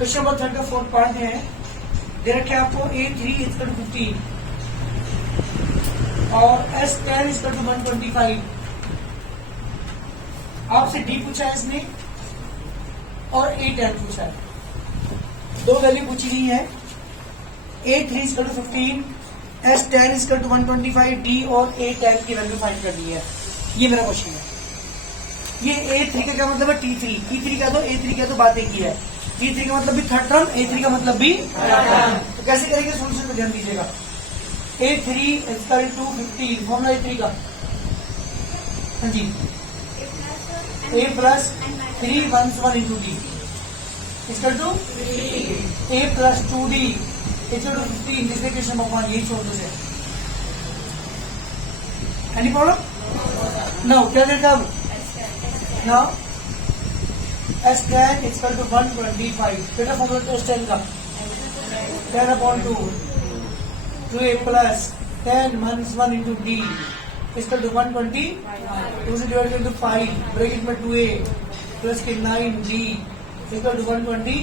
Question number 3 का fourth part है। दे रखे आपको A3 इक्वल टू 15 और S10 इक्वल टू 125। आपसे D पूछा है इसने और A10 पूछा है। दो वैल्यू पूछी गई है। A3 equal to 15, S10 equal to 125, D और A10 की वैल्यू फाइंड करनी है। ये मेरा क्वेश्चन है। ये A3 का क्या मतलब है? T3 क्या दो A3 क्या तो बात एक ही है। T3 का मतलब भी थर्ड टर्म, A3 का मतलब भी तो कैसे करेंगे सोल्यूशन पे ध्यान दीजिएगा। A3 equal to 15 formula A3 का, हाँ जी, A plus 3 1 1 into D equal to A plus 2D equal to 15। जिसने क्वेश्चन नंबर 1 यही छोड़ दो। Any problem? नाउ क्या देता अब? Now S10 equal to 125। बेटा फॉर्मूला तो S10 का 10/2 2A plus 10 minus 1 into D equal to 120। 2 से डिवाइड करके 5 ब्रैकेट में 2A प्लस के 9D इक्वल टू 120।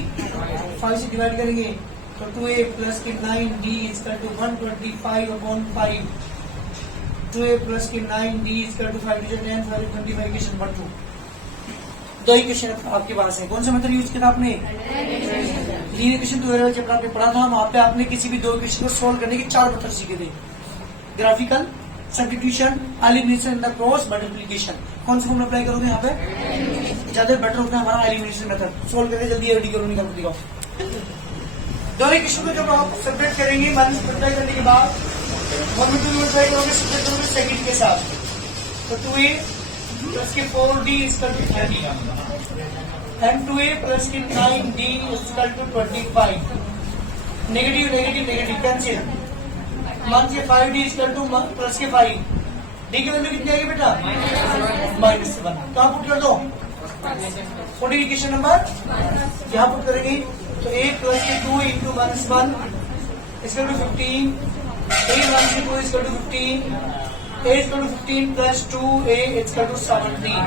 5 से डिवाइड करेंगे तो 2A प्लस के 9D equal to 125/5। 2A plus के 9D equal to 5 10 5 25। Question number 2। दो ही क्वेश्चन आपके पास है। कौन सा मेथड यूज किया आपने? लीनियर इक्वेशन ट्यूटोरियल जब आपने पढ़ा था, वहां पे आपने किसी भी दो इक्वेशन को सोल्व करने के 4 मेथड सीखे थे। Graphical, substitution, elimination and the cross multiplication. कौन सा फॉर्मूला अप्लाई करोगे यहाँ पे? ज्यादा बेटर होता है हमारा एलिमिनेशन मेथड। सोल्व करके जल्दी एडी करो, निकाल दिखाओ। दोनों इक्वेशन को जब आप सेपरेट करेंगे माइनस मल्टीप्लाई करने के बाद 1 में 2 मल्टीप्लाई करोगे, सेपरेट करोगे सेकंड के साथ, तो 2A प्लस के 4D equal to 30 and 2A plus के 9D equal to 25। Negative negative negative cancel. मान के 5D इक्वल टू प्लस के 5। डी की वैल्यू कितनी आएगी बेटा? -1। कहाँ पुट कर दो? 40 इक्वेशन नंबर यहाँ पुट करेंगे तो A प्लस के 2 into -1 equal to 15। A minus के 2 equal to 15। A equal to 15 plus 2A equal to 17।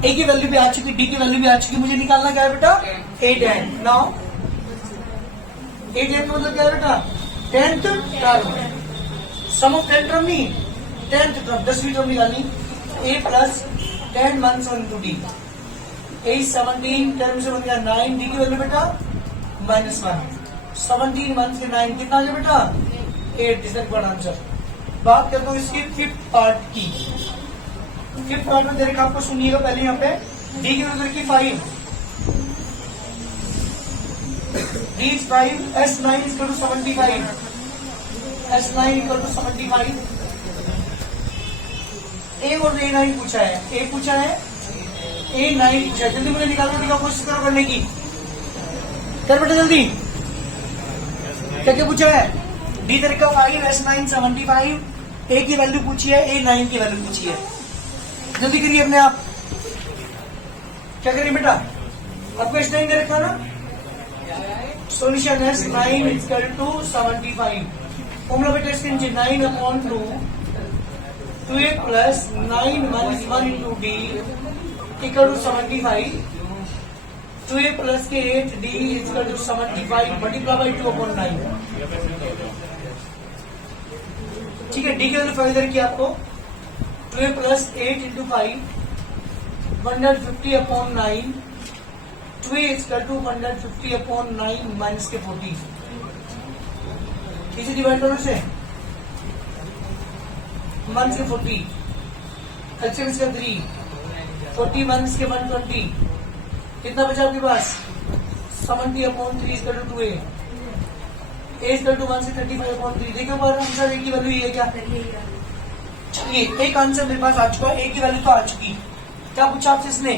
A की वैल्यू भी आ चुकी, D की वैल्यू भी आ चुकी। मुझे निकालना क्या है बेटा? A10। नाउ A10 का मतलब क्या है बेटा? 10th term. Some of 10 term नहीं, 10th टर्म 10वीं टर्म निकालनी। A plus 10 months into D। A 17 term से बन गया 9। D की वैल्यू बेटा -1। 17 मंथ्स के 9 कितना आ गया बेटा? 8। This is one answer. बात करता हूँ इसकी फिफ्थ पार्ट की। फिफ्थ पार्ट में देखा आपको, सुनिएगा पहले यहाँ पे डी की वैल्यू की 5, D is 5, S9 equal to 75, S9 equal to 75। A और A9 पूछा है, A पूछा है, A9 पूछा है। जल्दी मुझे निकालने की कोशिश करो करने की। कर बेटा जल्दी। क्या क्या पूछा है? D तरीका 5, S9 75। A की वैल्यू पूछी है, A9 की वैल्यू पूछी है। जल्दी करिए अपने आप। क्या करिए बेटा? आपको S9 दे रखा ना? Solution S9 equal to 75। Formula बेटा इसके नीचे 9/2 2A plus 9 minus 1 into D equal to 75। 2A plus के 8D equal to 75 multiply by 2/9। ठीक है। डी की वैल्यू फाइंड करके आपको 2A plus 8 into 5 150/9। 2A equal to 150/9 minus के 40। इसे डिवाइड करो से माइनस के 40। एलसीएम इसका 3। 40 माइनस के 120 कितना बचा आपके पास? 70/3 equal to 2A। A equal to 1 से 35/3। देखो पर आंसर A की वैल्यू ये है क्या? चलिए एक आंसर मेरे पास आ चुका है। A की वैल्यू तो आ चुकी। क्या पूछा आपसे इसने?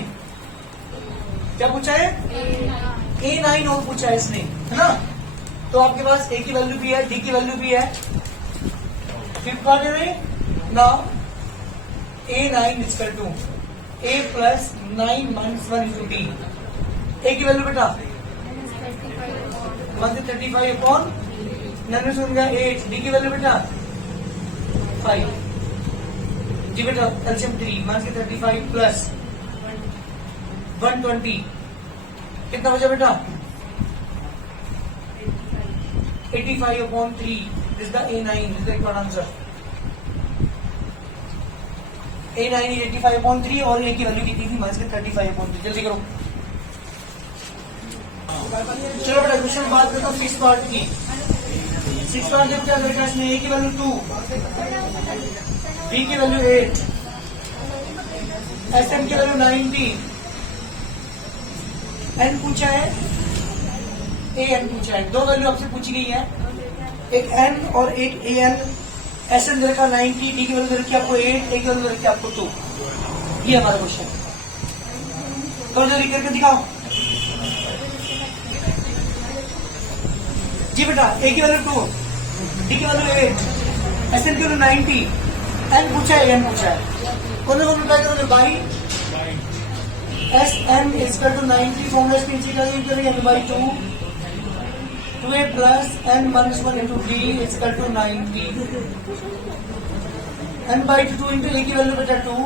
क्या पूछा है? A9 और पूछा है इसने, है ना? तो आपके पास A की वैल्यू भी है, D की वैल्यू भी है। फिफ्थ पार्ट में now A9 equal to A plus 9 minus 1 into D। A की वैल्यू बेटा 135/9 D की वैल्यू बेटा 5। जी बेटा एलसीएम 3 माइनस के 35 प्लस 120 कितना बचा बेटा 85/3 is the A9 is the correct answer. A9 is 85/3 और A की वैल्यू कितनी थी -35/3. जल्दी करो. चलो बेटा क्वेश्चन बात करता हूँ 6 पार्ट की. 6 पार्ट जब क्या करेगा इसमें A की वैल्यू 2, B की वैल्यू 8, SM की वैल्यू 90, N पूछा है, AN पूछा है. दो वैल्यू आपसे पूछी गई है, एक N और एक AN. SM दे रखा 90, D की वैल्यू दे रखी आपको 8, A की वैल्यू दे रखी आपको 2. ये हमारा क्वेश्चन. तो जल्दी करके दिखाओ. जी बेटा A की वैल्यू 2, D की वैल्यू 8, SM की वैल्यू 90, N पूछा है, AN पूछा है. कौन सा मल्टीप्लाई करोगे by SM is equal to 90 formula इसके नीचे का यूज करेंगे N by 2 2A plus N minus 1 into D is equal to 90. N by 2 into A की वैल्यू बेटा 2,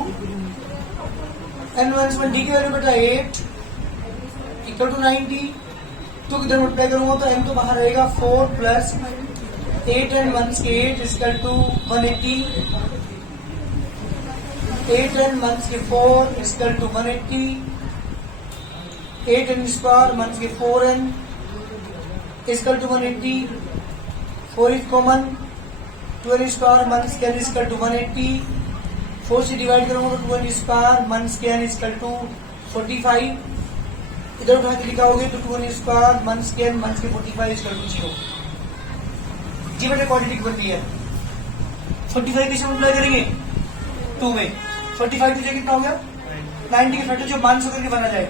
N minus 1 D की वैल्यू बेटा 8 इक्वल टू 90. तो किधर मल्टीप्लाई करूंगा तो N तो बाहर रहेगा 4 प्लस 8 and 1 के 8 is equal to 180. 8 and 1 के 4 is equal to 180. 8 n square 1 के 4n is equal to 180. 4 is common. 2n square 1 square is equal to 180. 4 से डिवाइड करूंगा तो 2n square 1 square is equal to 45. इधर उठा के लिखाओगे तो 2n square 1 square 1 के 45 is equal to 0. जी बेटे क्वाड्रेटिक बन गई है. 45 किससे मल्टीप्लाई करेंगे 2 में. 45 तुझे कितना हो गया 90 के फैक्टर जो 500 करके बना जाए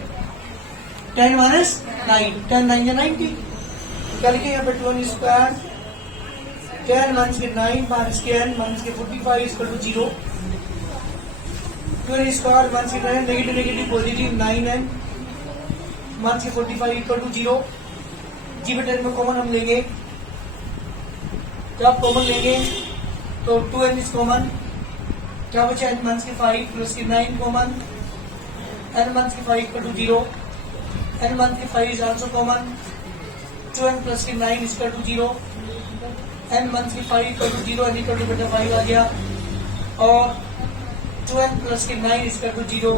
10 minus 9, 10 9 या 90. क्या लिखे यहाँ पे 2n square 10 minus के 9 minus के n minus के 45 is equal to 0. 2n square minus के 9 negative negative positive 9n minus के 45 equal to 0. जी बेटा इनमें कॉमन हम लेंगे. जब कॉमन लेंगे तो 2n is कॉमन. क्या बचा n minus के 5 प्लस के 9 कॉमन. n minus के 5 equal to 0. n minus के 5 is also common. 2n plus के 9 is equal to 0. n minus के 5 equal to 0 n equal to बेटा 5 आ गया. और 2n plus के 9 is equal to 0.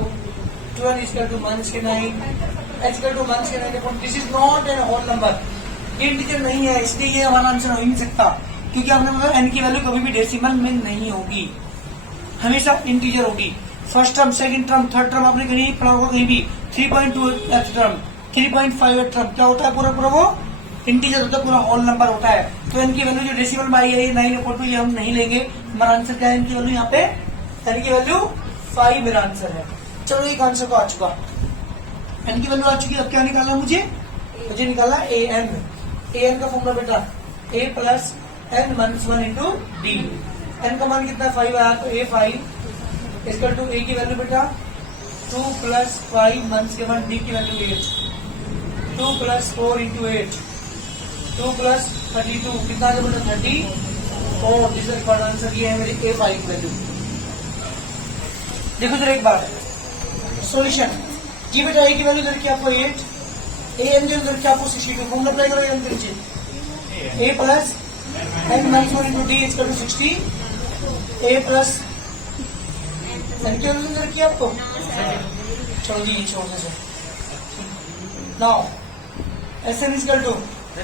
2n is equal to minus के 9. h equal to minus के 9. This is not an whole number. ये integer नहीं है इसलिए ये हमारा आंसर हो ही नहीं सकता क्योंकि आपने बोला n की वैल्यू कभी भी डेसिमल में नहीं होगी, हमेशा इंटीजर होगी. First term, second term, third term आपने कहीं पढ़ा होगा कहीं भी. 3.2 टर्म, 3.5 टर्म क्या होता है पूरा पूरा वो इंटीजर होता है, पूरा होल नंबर होता है. तो n की वैल्यू जो डेसिमल में आई है 9/2 ये हम नहीं लेंगे. हमारा आंसर क्या है n की वैल्यू यहाँ पे n की वैल्यू 5 मेरा आंसर है. चलो एक आंसर तो आ चुका, n की वैल्यू आ चुकी. अब क्या निकालना मुझे निकाला an. an का फॉर्मूला बेटा a plus n minus 1 into d. n का मान कितना 5 आया तो a5 इक्वल टू a की वैल्यू बेटा 2 प्लस 5 minus के 1 d की वैल्यू 8. 2 प्लस 4 into 8 2 प्लस 32 कितना आ गया बेटा 34. This is the answer. ये है मेरी a5 की वैल्यू. देखो जरा एक बार सॉल्यूशन. जी बेटा a की वैल्यू दे रखी आपको 8, an जो दे रखी आपको 62. फॉर्मूला अप्लाई करो n के नीचे a plus n minus 1 into d is equal to 60. a plus n की वैल्यू दे रखी आपको. चलो जी छोड़ने से now SN is equal to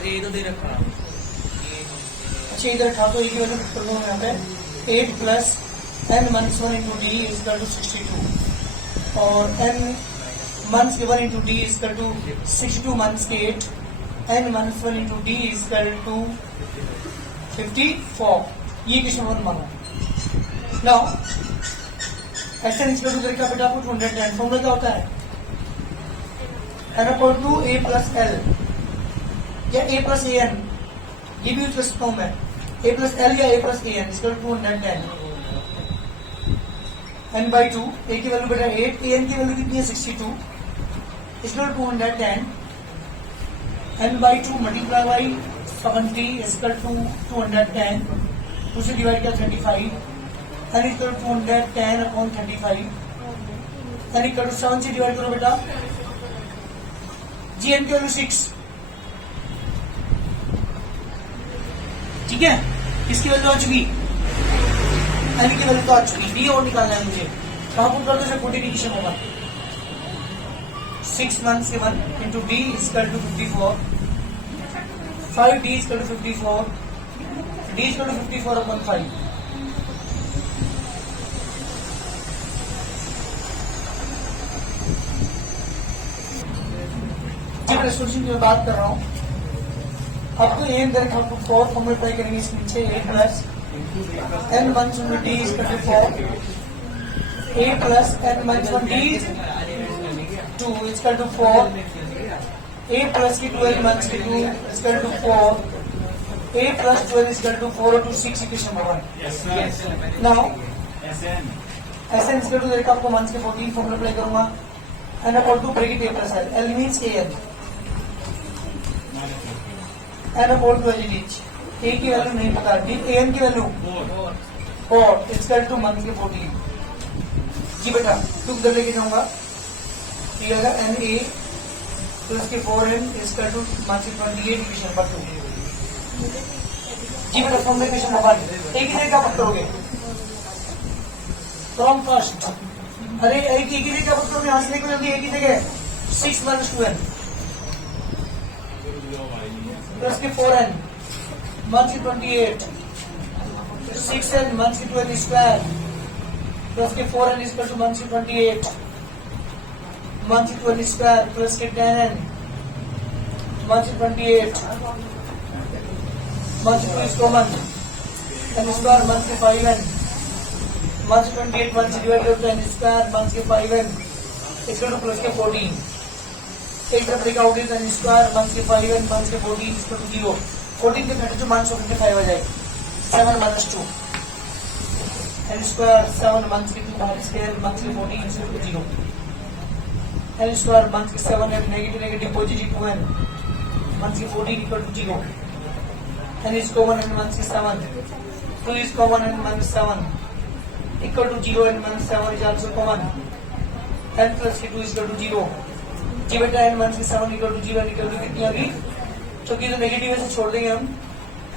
ये तो दे रखा. अच्छा इधर उठा तो a की वैल्यू कर लो यहाँ पे 8 plus n minus 1 into d is equal to 62 और n minus के 1 into d is equal to 62 minus के 8 n minus 1 into d is equal to 54. ये क्वेश्चन 1 माना. Now SN is equal to क्या बेटा आपको 210. फॉर्मूला क्या होता है n equal to a plus l या a plus an. ये भी यूज कर सकता हूँ मैं a plus l या a plus an is equal to 210. n by 2 a की वैल्यू बेटा 8, an की वैल्यू कितनी है 62 is equal to 210. n by 2 multiply by 70 is equal to 210. 2 से डिवाइड किया 35. n equal to 210 upon 35. n equal to 7 से divide करो बेटा जी एन की वैल्यू 6, ठीक है, इसकी वैल्यू आ चुकी, एन की वैल्यू तो आ चुकी, डी और निकालना है मुझे, कहाँ पुट कर दो, मल्टीप्लिकेशन होगा 6 मंथ्स के 1 into D is equal to 54, 5 D is equal to 54, D is equal to 54 upon 5। जिस रेस्टोरेशन की मैं बात कर रहा हूँ, अब तो एन डायरेक्ट हम 4 फॉर्म में ट्राई करेंगे, इसके नीचे a plus n months into D is equal to 4, a plus n months one d 2 equal to 4, a plus की 12 months की 2 equal to 4, a plus 12 equal to 4 और 2 6 equation number 1। Now SN is equal to देखा आपको months के 14 formula apply करूंगा, and upon two bracket a plus l means an, and upon two L each, a की value नहीं पता, an की value 4 is equal two month के 14। जी बेटा 2 इधर लेके जाऊंगा, ठीक है, एन ए प्लस के 4n is equal to 28 equation number 2। जी बेटा फॉर्मूला इक्वेशन नंबर 1 एक ही जगह पुट करोगे फ्रॉम फर्स्ट, अरे एक ही जगह पुट करोगे, यहाँ से देखो जल्दी, एक ही जगह 6 minus 2n प्लस के 4n मंथ की 28, 6n मंथ की 12 स्क्वायर प्लस के 4n इजकल टू मंथ की 28 मंथ की 12 स्क्वायर प्लस के 10n मंथ की 28 मंथ की 2 is common n स्क्वायर मंथ के 5n मंथ की 28 मंथ से डिवाइड करते हैं n स्क्वायर मंथ के 5n इक्वल टू प्लस के 14, एक तरफ लिखा आउट n स्क्वायर मंथ के 5n मंथ के 14 इक्वल टू 0, 14 के 32 मंथ से 5 आ जाए 7 minus 2 n स्क्वायर 7 मंथ के 2 बाहर स्क्वायर मंथ के 14 इक्वल टू 0, n स्क्वायर मंथ के 7n नेगेटिव पॉजिटिव 2n मंथ के 14 equal to 0, n is common n मंथ के 7, 2 इज कॉमन n मंथ 7 इक्वल टू 0, n मंथ 7 is also common, n plus के 2 इक्वल टू 0। जी बेटा n मंथ के 7 equal to 0, n equal to कितनी आ गई, क्योंकि तो नेगेटिव है से छोड़ देंगे हम,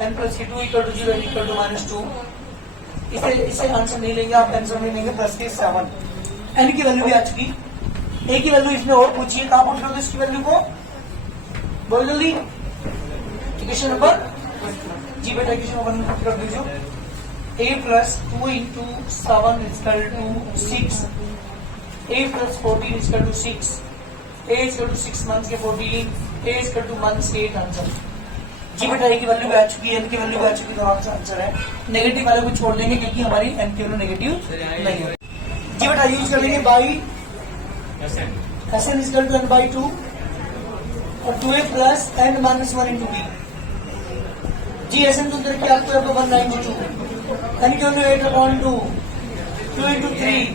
n प्लस के 2 equal to 0, n equal to -2। इसे आंसर नहीं लेंगे आप, आंसर नहीं लेंगे प्लस के 7, n की वैल्यू भी आ चुकी, ए की वैल्यू इसमें और पूछिए, कहाँ पुट कर दो इसकी वैल्यू को, बोल जल्दी, इक्वेशन नंबर, जी बेटा इक्वेशन नंबर में पुट कर दीजिए, a plus 2 into 7 is equal to 6, a plus 14 is equal to 6, a is equal to 6 मंथ के 14, a इजकल टू मंथ के 8 आंसर। जी बेटा ए की वैल्यू भी आ चुकी है, एन की वैल्यू भी आ चुकी है, तो आंसर है, नेगेटिव वाले को छोड़ देंगे क्योंकि हमारी एन की वैल्यू नेगेटिव नहीं है। जी बेटा यूज कर लेंगे by SN is equal to n by 2 और 2a plus n minus 1 into B. जी SN तो देखिए आपको यहाँ पर 192, n की value 8 upon 2, 2 into 3,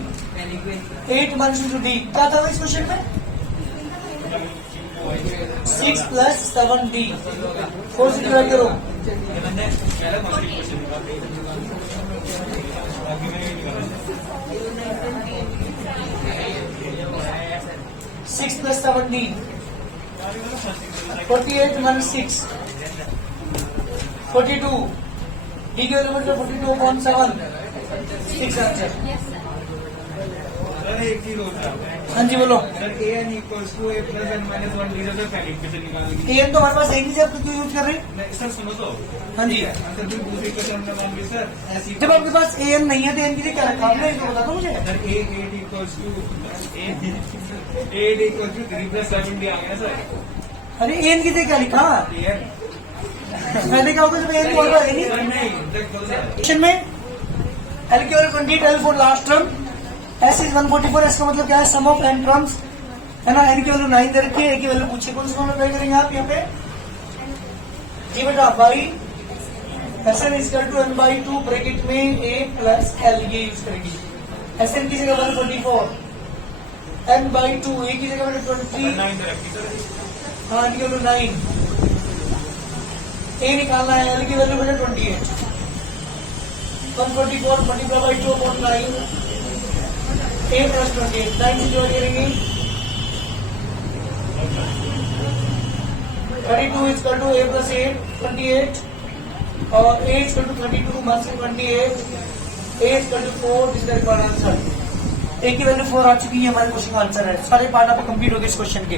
8 minus into D, क्या था इस क्वेश्चन में 6 प्लस 7d, 4 से डिवाइड करो, six plus 7d 48 minus 6 42, D की वैल्यू मतलब 42 अपॉन 7, 6 आंसर। हाँ जी बोलो, an equals to a plus n minus 1 these are the fact equation निकालने की। an तो हमारे पास एक ही आप क्यों यूज कर रहे हैं? सर सुनो तो, हाँ जी, सर दूसरी इक्वेशन में मांगे सर ऐसी, जब आपके पास an नहीं है तो n के लिए क्या रखा आपने, इसको बता दो मुझे। Sir a equals to 3 plus 7d आ गया सर। अरे an की जगह क्या लिखा, an पहले क्या होता है जब an बोल रहा है सर नहीं देखो सर, क्वेश्चन में l की value 28, l for last term, s is 144, s का मतलब क्या है सम ऑफ n टर्म्स है ना, n की वैल्यू 9 दे रखी है, a की वैल्यू पूछिए कौन सी फॉर्मूला अप्लाई करेंगे आप यहाँ पे। जी बेटा by SN is equal to n by 2 bracket में a प्लस l ये यूज करेंगे, SN की जगह 144, n by 2, a की जगह 23, 9 दे रखी सर, हाँ n की वैल्यू 9, a निकालना है, l की वैल्यू मैंने 28, 144 multiply by 2 upon 9, a plus 28, 9 से डिवाइड करेंगे 32 is equal to a plus 8, 28. A is equal to 32 minus 28. A is equal to 4. This is the required answer. A की value 4 आ चुकी है, हमारे क्वेश्चन का आंसर है. सारे पार्ट आपको कंप्लीट हो गए इस क्वेश्चन के.